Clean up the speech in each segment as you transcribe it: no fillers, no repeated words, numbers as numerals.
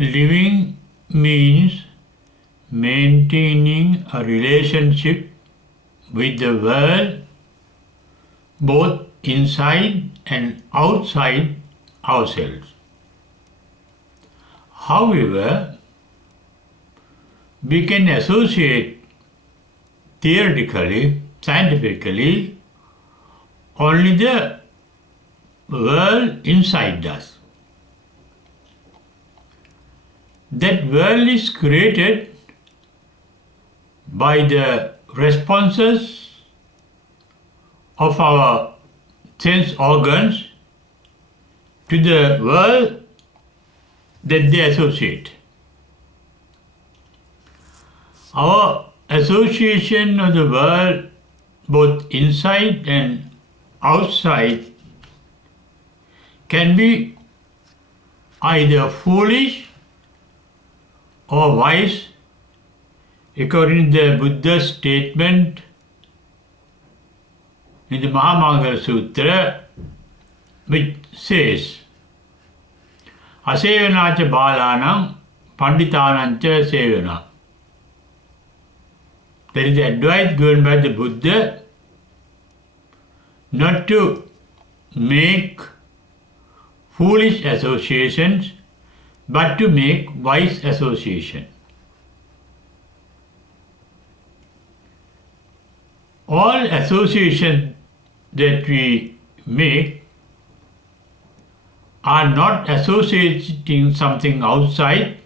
Living means maintaining a relationship with the world both inside and outside ourselves. However, we can associate theoretically, scientifically, only the world inside us. That world is created by the responses of our sense organs to the world that they associate. Our association of the world, both inside and outside, can be either foolish or wise, according to the Buddha's statement in the Mahamangala Sutra, which says, Asevanacha balanam panditanancha sevana. There is advice given by the Buddha not to make foolish associations, but to make wise association. All associations that we make are not associating something outside,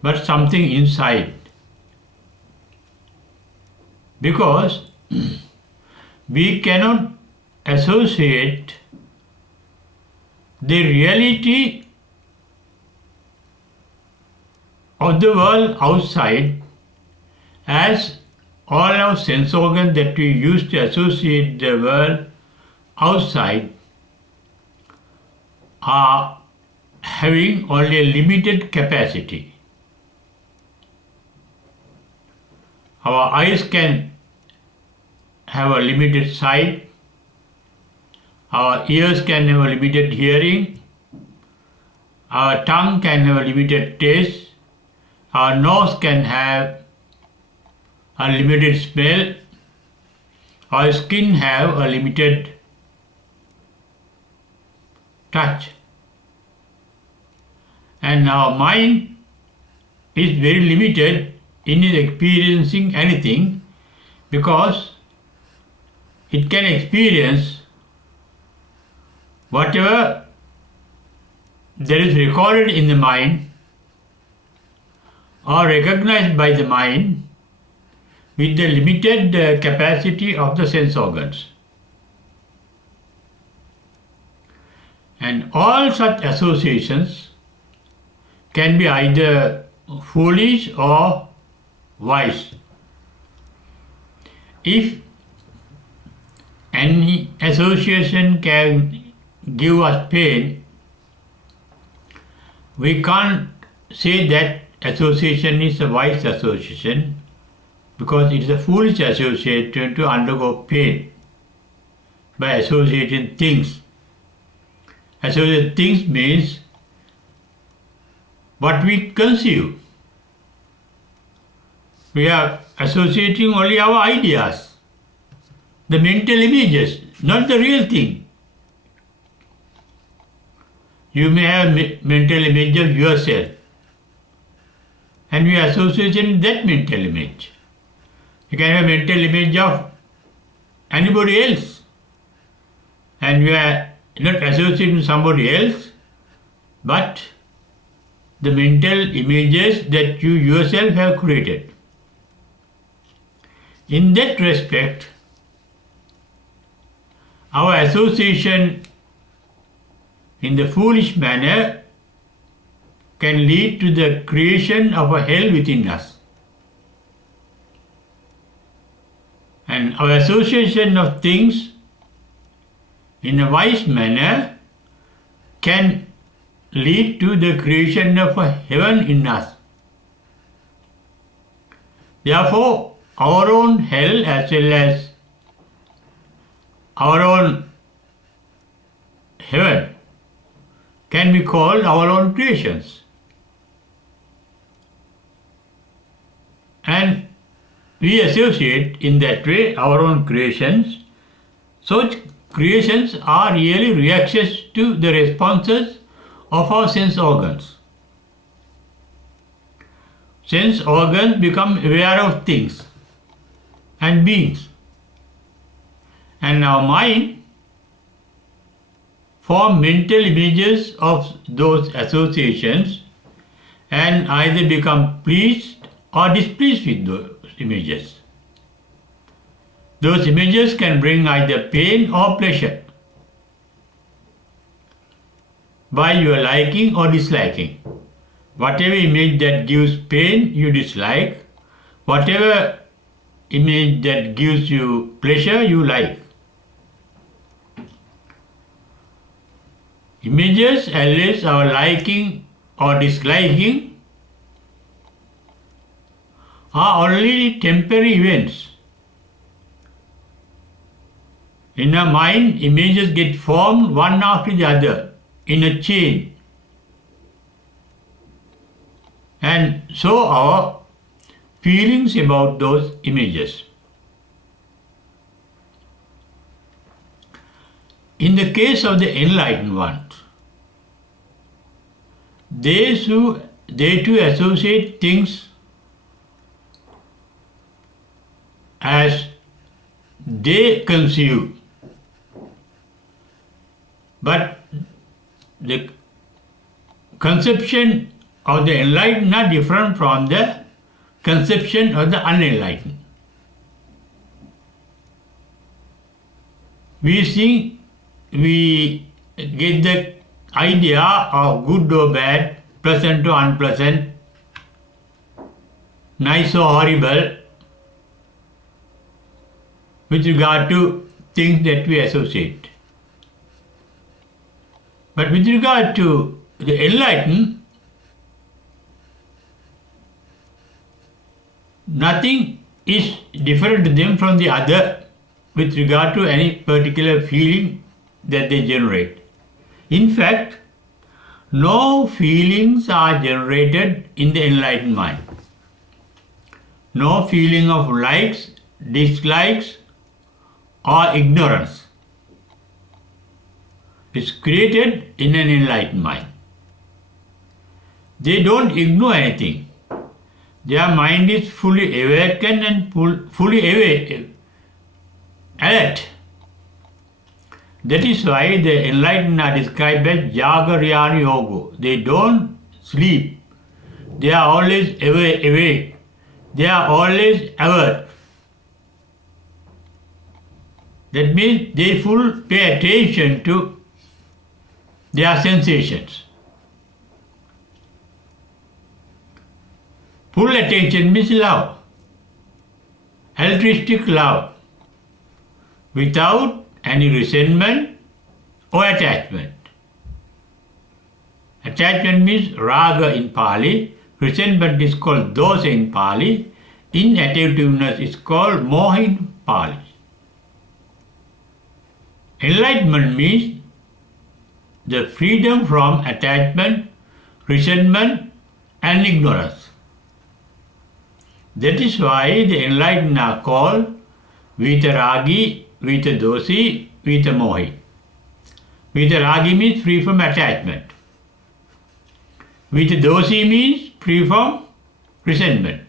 but something inside. Because we cannot associate the reality of the world outside as all our sense organs that we use to associate the world outside are having only a limited capacity. Our eyes can have a limited sight, our ears can have a limited hearing, our tongue can have a limited taste, our nose can have a limited smell, our skin have a limited touch. And our mind is very limited in its experiencing anything because it can experience whatever there is recorded in the mind or recognized by the mind with the limited capacity of the sense organs. And all such associations can be either foolish or wise. If any association can give us pain, we can't say that association is a wise association because it is a foolish association to undergo pain by associating things. Associating things means what we conceive. We are associating only our ideas, the mental images, not the real thing. You may have mental image of yourself and we are associating that mental image. You can have mental image of anybody else and you are not associating with somebody else, but the mental images that you yourself have created. In that respect, our association in the foolish manner can lead to the creation of a hell within us. And our association of things in a wise manner can lead to the creation of a heaven in us. Therefore, our own hell as well as our own heaven can be called our own creations. and we associate in that way our own creations. Such creations are really reactions to the responses of our sense organs. Sense organs become aware of things and beings, and our mind form mental images of those associations and either become pleased or displeased with those images. Those images can bring either pain or pleasure by your liking or disliking. Whatever image that gives pain, you dislike. Whatever image that gives you pleasure, you like. Images, unless our liking or disliking, are only temporary events. In our mind, images get formed one after the other in a chain. And so our feelings about those images. In the case of the enlightened ones, they too associate things as they conceive, but the conception of the enlightened are different from the conception of the unenlightened. We get the idea of good or bad, pleasant or unpleasant, nice or horrible, with regard to things that we associate. But with regard to the enlightened, nothing is different to them from the other with regard to any particular feeling that they generate. In fact, no feelings are generated in the enlightened mind. No feeling of likes, dislikes, or ignorance is created in an enlightened mind. They don't ignore anything. Their mind is fully awakened and fully alert. That is why the enlightened are described as Jagarayana Yoga. They don't sleep. They are always awake. They are always alert. That means they pay attention to their sensations. Full attention means love, altruistic love, without any resentment or attachment. Attachment means raga in Pali, resentment is called dosa in Pali, inattentiveness is called moha in Pali. Enlightenment means the freedom from attachment, resentment and ignorance. That is why the enlightened are called Vitaragi, Vitadosi, Vitamohi. Vitaragi means free from attachment. Vitadosi means free from resentment.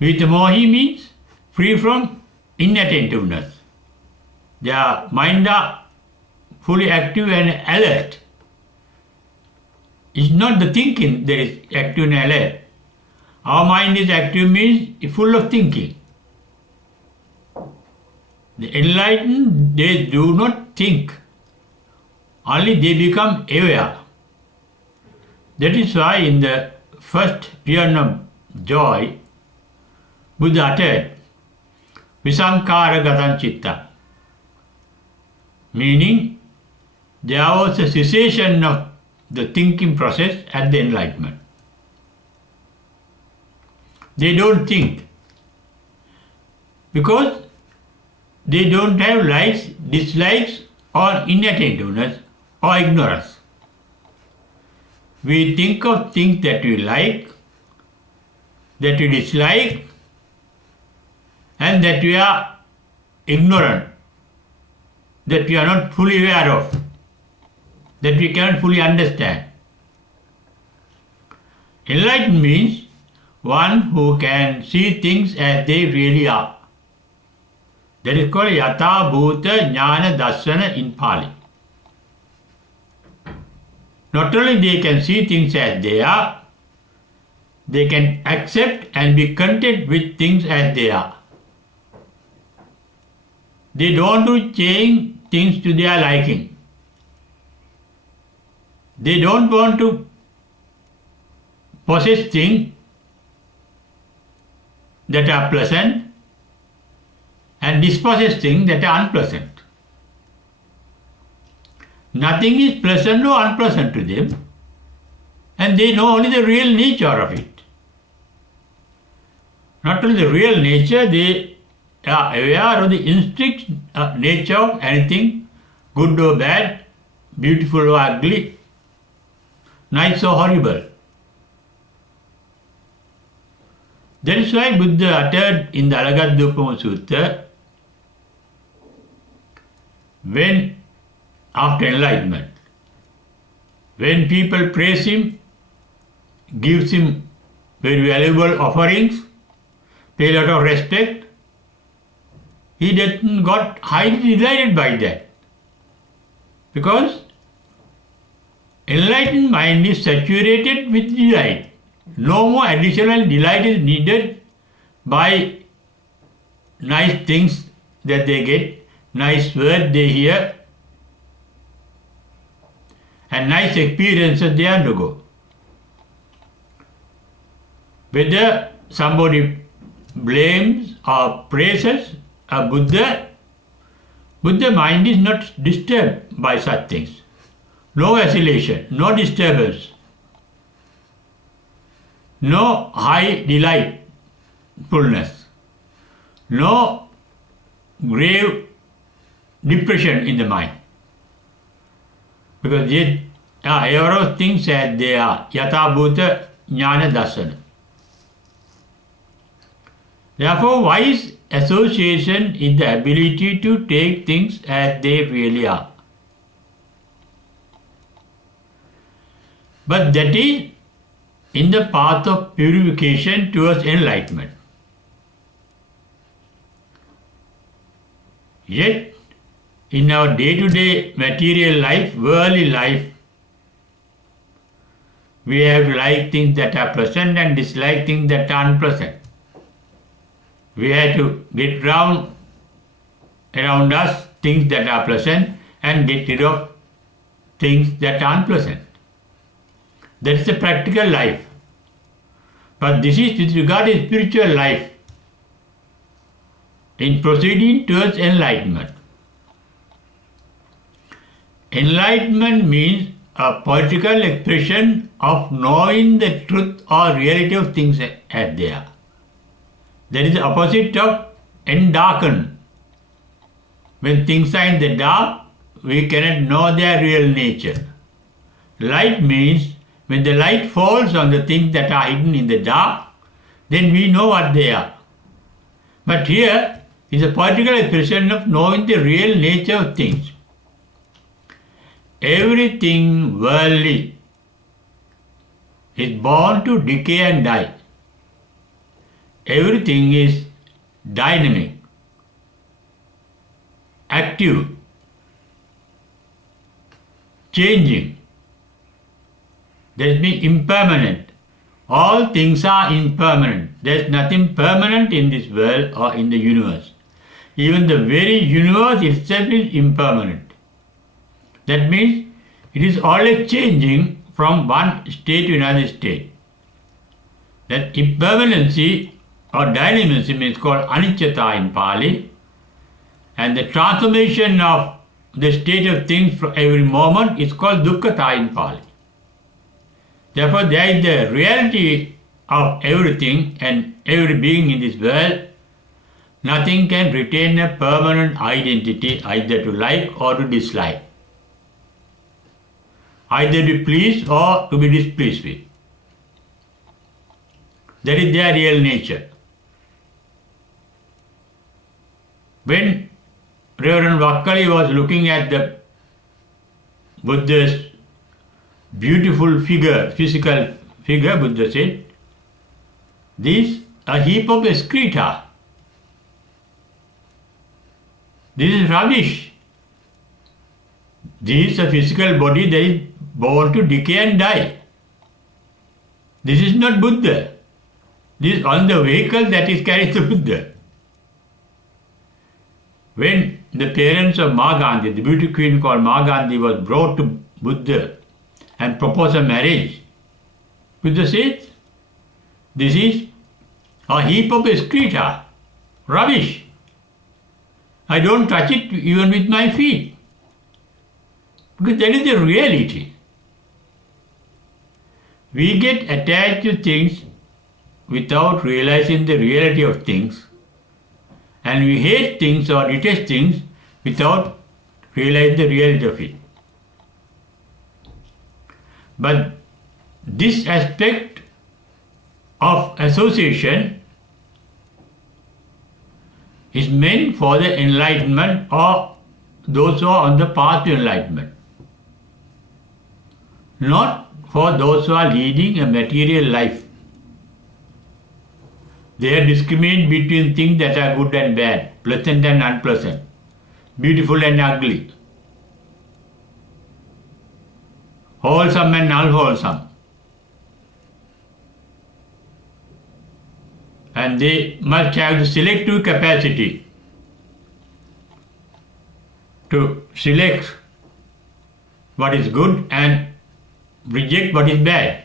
Vitamohi means free from inattentiveness. Their mind are fully active and alert. It's not the thinking that is active and alert. Our mind is active means full of thinking. The enlightened, they do not think. Only they become aware. That is why in the first realm of joy, Buddha uttered Visankara Gatan Chitta, meaning there was a cessation of the thinking process at the enlightenment. They don't think because they don't have likes, dislikes or inattentiveness or ignorance. We think of things that we like, that we dislike and that we are ignorant, that we are not fully aware of, that we cannot fully understand. Enlightened means one who can see things as they really are. That is called Yatha Bhuta Jnana Darsana in Pali. Not only they can see things as they are, they can accept and be content with things as they are. They don't want to change things to their liking. They don't want to possess things that are pleasant and dispossess things that are unpleasant. Nothing is pleasant or unpleasant to them, and they know only the real nature of it. Not only the real nature, they are aware of the intrinsic nature of anything, good or bad, beautiful or ugly, nice or horrible. That is why Buddha uttered in the Alagadupama Sutta, when after enlightenment, when people praise him, gives him very valuable offerings, pay a lot of respect, he got highly delighted by that. Because enlightened mind is saturated with delight. No more additional delight is needed by nice things that they get, nice words they hear, and nice experiences they undergo. Whether somebody blames or praises a Buddha mind is not disturbed by such things. No vacillation, no disturbance, no high delightfulness, no grave depression in the mind. Because they are aware of things as they are. Yatha Bhuta Jnana Darsana. Therefore, wise association is the ability to take things as they really are. But that is in the path of purification towards enlightenment. Yet, in our day-to-day material life, worldly life, we have liked things that are pleasant and disliked things that are unpleasant. We have to get around us things that are pleasant and get rid of things that are unpleasant. That is the practical life. But this is with regard to spiritual life in proceeding towards enlightenment. Enlightenment means a political expression of knowing the truth or reality of things as they are. That is the opposite of endarken. When things are in the dark, we cannot know their real nature. Light means when the light falls on the things that are hidden in the dark, then we know what they are. But here is a particular expression of knowing the real nature of things. Everything worldly is born to decay and die. Everything is dynamic, active, changing. There is no impermanent. All things are impermanent. There is nothing permanent in this world or in the universe. Even the very universe itself is impermanent. That means it is always changing from one state to another state. That impermanency or dynamism is called anicca in Pali, and the transformation of the state of things for every moment is called dukkha in Pali. Therefore, there is the reality of everything and every being in this world. Nothing can retain a permanent identity either to like or to dislike, either to be pleased or to be displeased with. That is their real nature. When Reverend Vakkali was looking at the Buddha's beautiful figure, physical figure, Buddha said, this a heap of excreta. This is rubbish. This is a physical body that is born to decay and die. This is not Buddha. This is on the vehicle that is carrying the Buddha. When the parents of Ma Gandhi, the beauty queen called Ma Gandhi, was brought to Buddha and proposed a marriage, Buddha said, this is a heap of excreta, rubbish. I don't touch it even with my feet. Because that is the reality. We get attached to things without realizing the reality of things, and we hate things or detest things without realizing the reality of it. But this aspect of association is meant for the enlightenment or those who are on the path to enlightenment, not for those who are leading a material life. They are discriminate between things that are good and bad, pleasant and unpleasant, beautiful and ugly, wholesome and unwholesome. And they must have the selective capacity to select what is good and reject what is bad.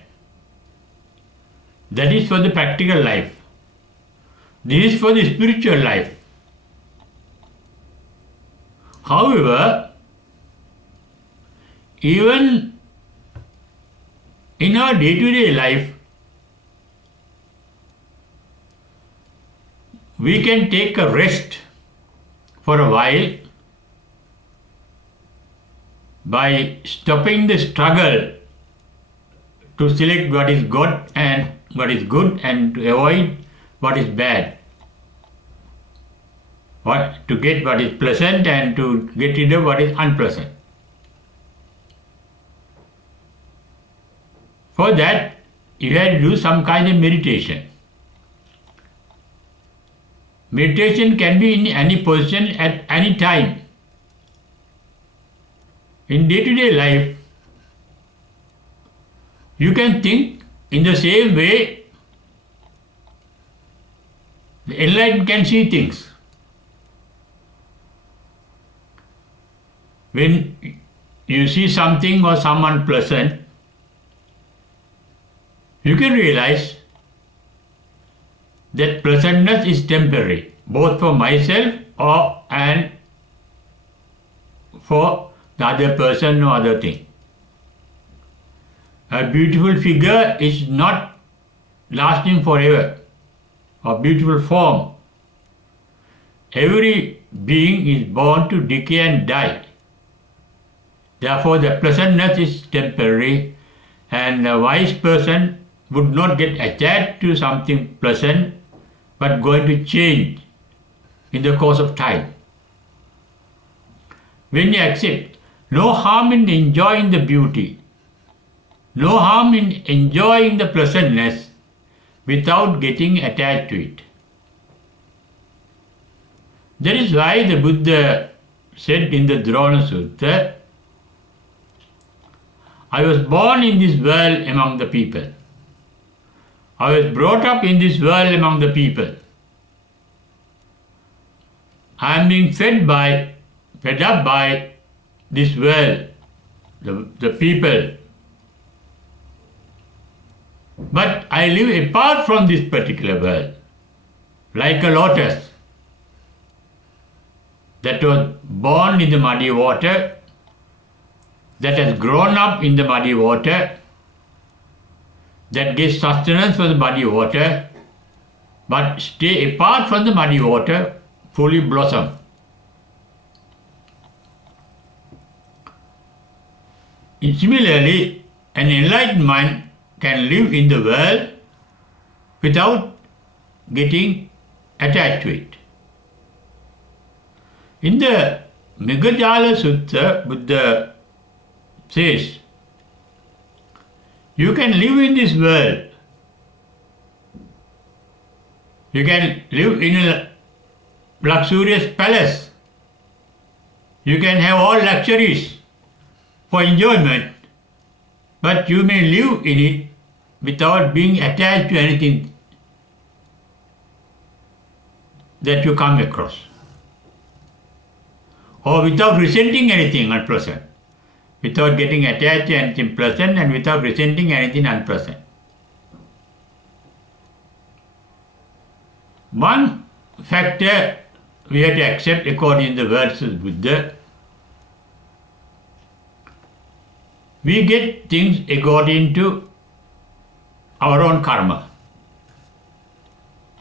That is for the practical life. This is for the spiritual life. However, even in our day-to-day life, we can take a rest for a while by stopping the struggle to select what is good and to avoid what is bad, to get what is pleasant and to get rid of what is unpleasant. For that, you have to do some kind of meditation. Meditation can be in any position at any time. In day-to-day life, you can think in the same way the enlightened can see things. When you see something or someone pleasant, you can realize that pleasantness is temporary, both for myself and for the other person or other thing. A beautiful figure is not lasting forever, a beautiful form. Every being is born to decay and die. Therefore, the pleasantness is temporary, and a wise person would not get attached to something pleasant, but going to change in the course of time. When you accept, no harm in enjoying the beauty, no harm in enjoying the pleasantness without getting attached to it. That is why the Buddha said in the Drona Sutta, I was born in this world among the people. I was brought up in this world among the people. I am being fed up by this world, the people. But I live apart from this particular world, like a lotus that was born in the muddy water, that has grown up in the muddy water, that gives sustenance for the muddy water, but stay apart from the muddy water, fully blossom. Similarly, an enlightened mind can live in the world without getting attached to it. In the Megajala Sutta, Buddha says, you can live in this world. You can live in a luxurious palace. You can have all luxuries for enjoyment, but you may live in it without being attached to anything that you come across, or without resenting anything unpleasant, without getting attached to anything pleasant and without resenting anything unpleasant. One factor we have to accept according to the words of Buddha, we get things according to our own karma.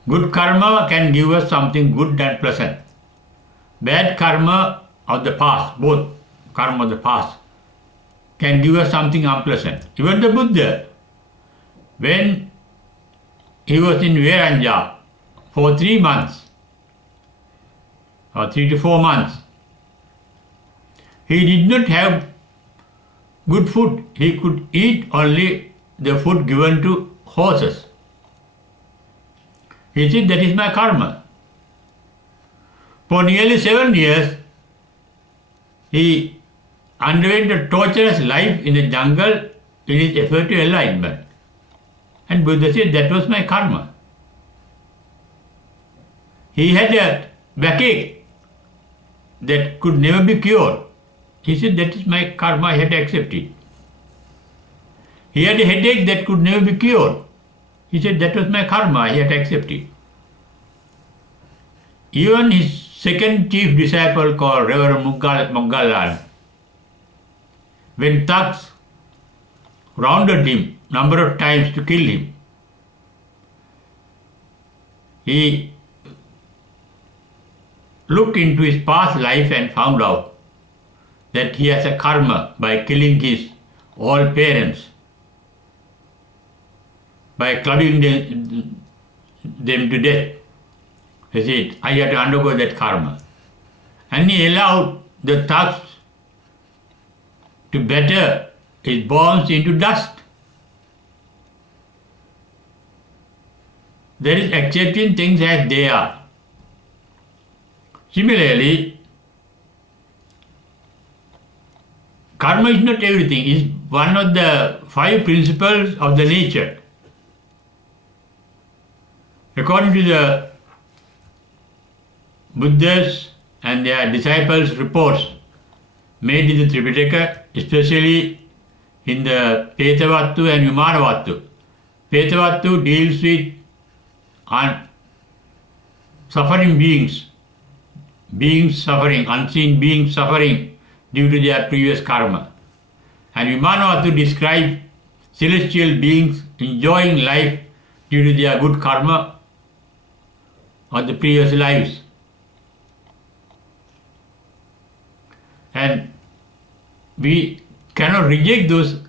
Good karma can give us something good and pleasant. Bad karma of the past, both karma of the past, can give us something unpleasant. Even the Buddha, when he was in Veranja for 3 months, or 3 to 4 months, he did not have good food. He could eat only the food given to horses. He said, that is my karma. For nearly 7 years, he underwent a torturous life in the jungle in his effort to enlightenment. And Buddha said, that was my karma. He had a backache that could never be cured. He said, that is my karma, I had to accept it. He had a headache that could never be cured. He said, that was my karma, I had to accept it. Even his second chief disciple called Reverend Moggallana, when thugs rounded him number of times to kill him, he looked into his past life and found out that he has a karma by killing his all parents, by clubbing them to death. He said, I had to undergo that karma. And he allowed the thugs to batter his bones into dust. That is accepting things as they are. Similarly, karma is not everything. It is one of the 5 principles of the nature. According to the Buddha's and their disciples' reports made in the Tripitaka, especially in the Petavattu and Vimanavattu. Petavattu deals with suffering beings suffering, unseen beings suffering due to their previous karma. And Vimanavattu describes celestial beings enjoying life due to their good karma of the previous lives. And we cannot reject those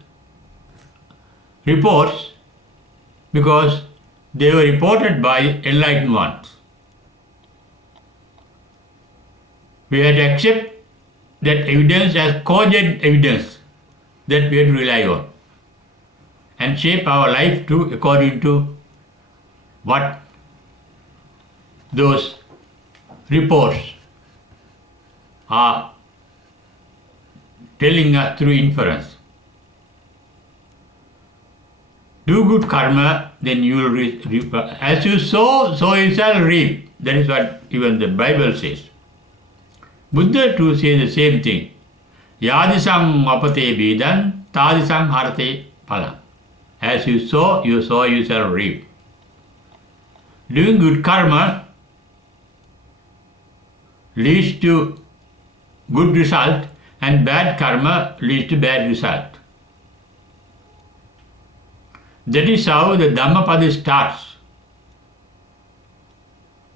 reports because they were reported by enlightened ones. We had to accept that evidence as cogent evidence that we had to rely on and shape our life to according to what those reports are telling us through inference. Do good karma, then you will reap. As you sow, so you shall reap. That is what even the Bible says. Buddha too says the same thing. Yadisam apate bidan, tadisam harate phalam. As you sow, you shall reap. Doing good karma leads to good result, and bad karma leads to bad result. That is how the Dhammapada starts.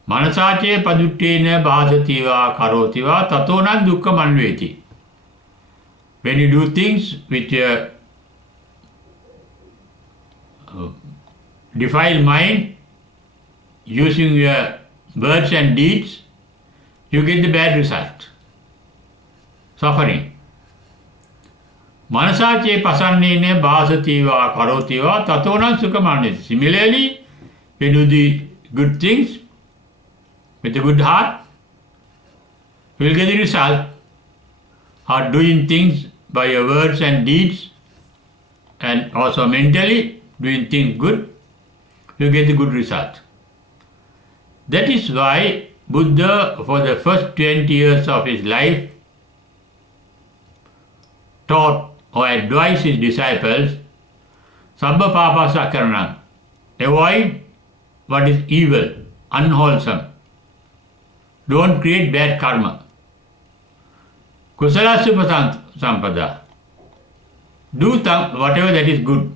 Manasache paduttena bhasativa karotiva tatonan dukkha manveti. When you do things with your defiled mind, using your words and deeds, you get the bad result. Suffering. Manasache pasannene bhasativa karotiva tatonam sukhamaniti. Similarly, we do the good things with a good heart, we will get the result. Or doing things by your words and deeds, and also mentally doing things good, you get the good result. That is why Buddha, for the first 20 years of his life, taught or advised his disciples, Sabba Papa Sakaranam, avoid what is evil, unwholesome. Don't create bad karma. Kusala Sampada. Do whatever that is good.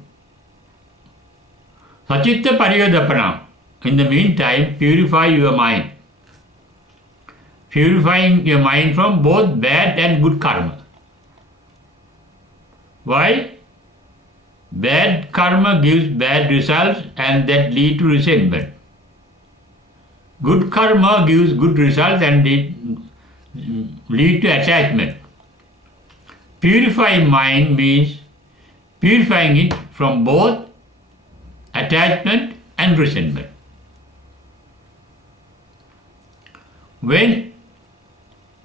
Sachitta Pariyadapanam. In the meantime, purify your mind. Purifying your mind from both bad and good karma. Why? Bad karma gives bad results and that lead to resentment. Good karma gives good results and lead to attachment. Purifying mind means purifying it from both attachment and resentment. When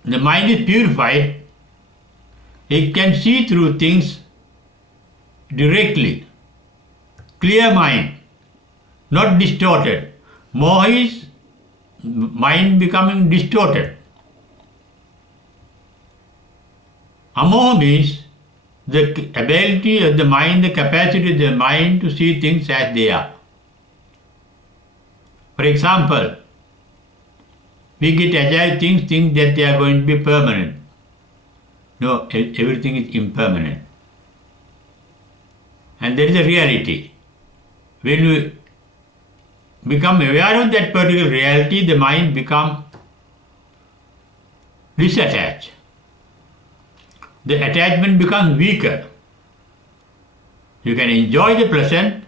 the mind is purified, it can see through things directly. Clear mind, not distorted. Moha is mind becoming distorted. Amoha means the ability of the mind, the capacity of the mind to see things as they are. For example, we get agile things, think that they are going to be permanent. No, everything is impermanent. And there is a reality. When we become aware of that particular reality, the mind becomes disattached. The attachment becomes weaker. You can enjoy the pleasant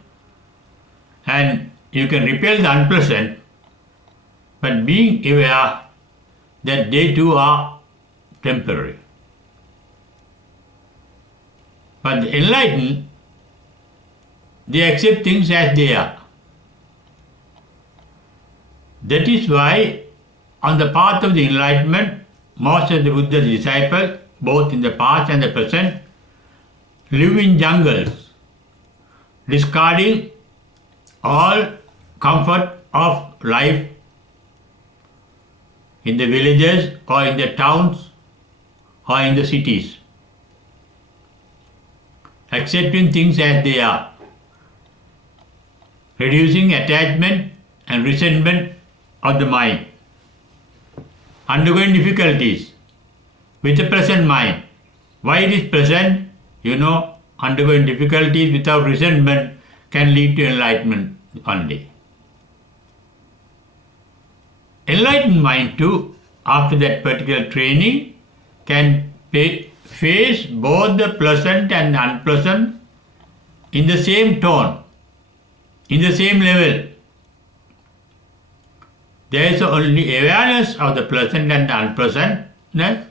and you can repel the unpleasant, but being aware that they too are temporary. But the enlightened, they accept things as they are. That is why on the path of the enlightenment, most of the Buddha's disciples, both in the past and the present, live in jungles, discarding all comfort of life in the villages or in the towns or in the cities, accepting things as they are, reducing attachment and resentment of the mind, undergoing difficulties with the present mind. Why it is present? Undergoing difficulties without resentment can lead to enlightenment only. Enlightened mind too, after that particular training, can face both the pleasant and unpleasant in the same tone, in the same level. There is only awareness of the pleasant and the unpleasantness,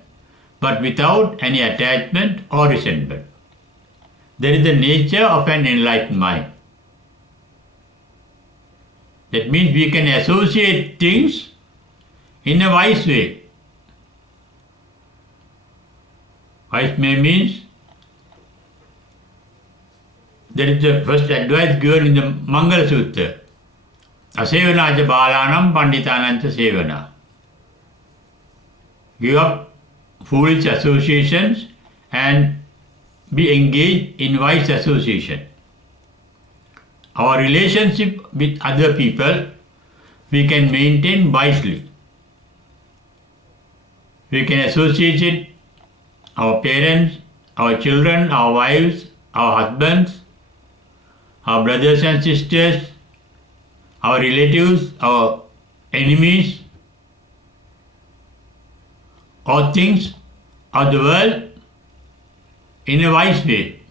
but without any attachment or resentment. That is the nature of an enlightened mind. That means we can associate things in a wise way. Wise way means that is the first advice given in the Mangala Sutta. Asevanaja balanam panditanancha sevana. Give up foolish associations and be engaged in wise association. Our relationship with other people we can maintain wisely. We can associate our parents, our children, our wives, our husbands, our brothers and sisters, our relatives, our enemies, or things of the world in a wise way,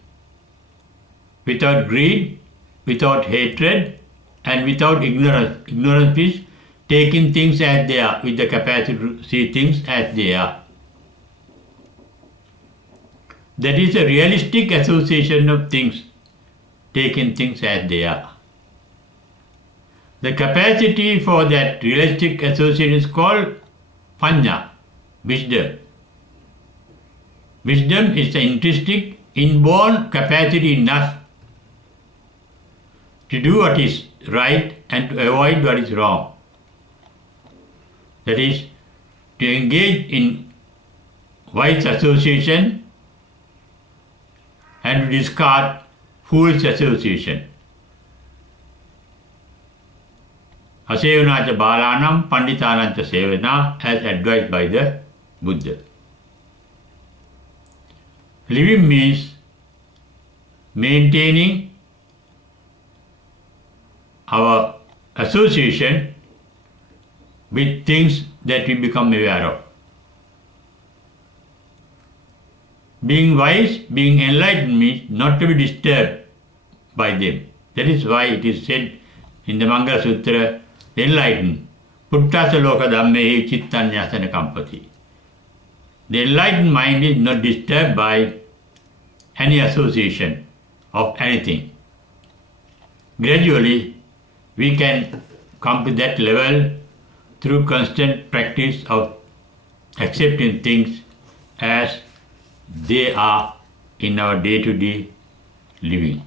without greed, without hatred, and without ignorance. Ignorance is taking things as they are, with the capacity to see things as they are. That is a realistic association of things, taking things as they are. The capacity for that realistic association is called panya, wisdom. Wisdom is the intrinsic, inborn capacity in us to do what is right and to avoid what is wrong. That is, to engage in wise association and to discard foolish association. Asevanacha balanam panditanancha sevana, as advised by the Buddha. Living means maintaining our association with things that we become aware of. Being wise, being enlightened means not to be disturbed by them. That is why it is said in the Mangala Sutra, the enlightened, Puttasa loka dhammehi chittanyasana kampati. The enlightened mind is not disturbed by any association of anything. Gradually, we can come to that level through constant practice of accepting things as they are in our day-to-day living.